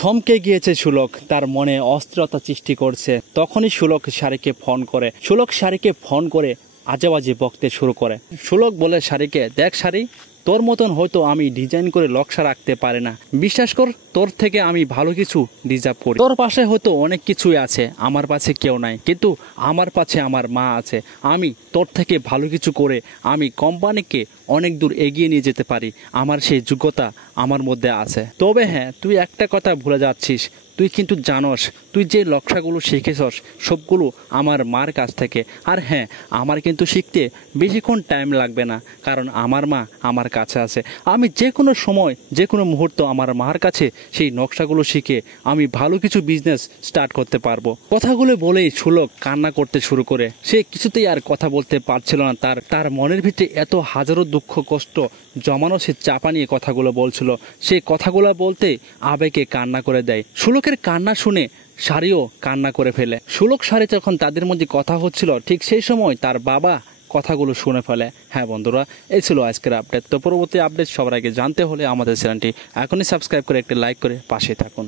থমকে গিয়েছে সুলক, তার মনে অস্থিরতা সৃষ্টি করছে। তখনই সুলক শাড়িকে ফোন করে আজেবাজে বকতে শুরু করে। সুলক বলে শাড়িকে, দেখ শাড়ি, তোর মতন হয়তো আমি ডিজাইন করে নকশা রাখতে পারি না, বিশ্বাস কর, তোর থেকে আমি ভালো কিছু ডিজার্ভ করি। তোর পাশে হয়তো অনেক কিছুই আছে, আমার পাশে কেউ নাই, কিন্তু আমার পাশে আমার মা আছে। আমি তোর থেকে ভালো কিছু করে আমি কোম্পানিকে অনেক দূর এগিয়ে নিয়ে যেতে পারি, আমার সেই যোগ্যতা আমার মধ্যে আছে। তবে হ্যাঁ, তুই একটা কথা ভুলে যাচ্ছিস, তুই কিন্তু জানোস তুই যে নকশাগুলো শিখেছস সবগুলো আমার মার কাছ থেকে। আর হ্যাঁ, আমার কিন্তু শিখতে বেশিক্ষণ টাইম লাগবে না, কারণ আমার মা আমার কাছে আছে। আমি যে কোনো সময় যে কোনো মুহূর্ত আমার মার কাছে সেই নকশাগুলো শিখে আমি ভালো কিছু বিজনেস স্টার্ট করতে পারবো। কথাগুলো বলেই সুলক কান্না করতে শুরু করে। সে কিছুতেই আর কথা বলতে পারছিল না। তার মনের ভিতরে এত হাজারো দুঃখ কষ্ট জমানো, সে চাপা নিয়ে কথাগুলো বলছিল। সে কথাগুলো বলতে আবেগে কান্না করে দেয়। সুলকের কান্না শুনে শাড়িও কান্না করে ফেলে। সুলক শাড়ি যখন তাদের মধ্যে কথা হচ্ছিল, ঠিক সেই সময় তার বাবা কথাগুলো শুনে ফেলে। হ্যাঁ বন্ধুরা, এই ছিল আজকের আপডেট। তো পরবর্তী আপডেট সবার আগে জানতে হলে আমাদের চ্যানেলটি এখনই সাবস্ক্রাইব করে একটি লাইক করে পাশে থাকুন।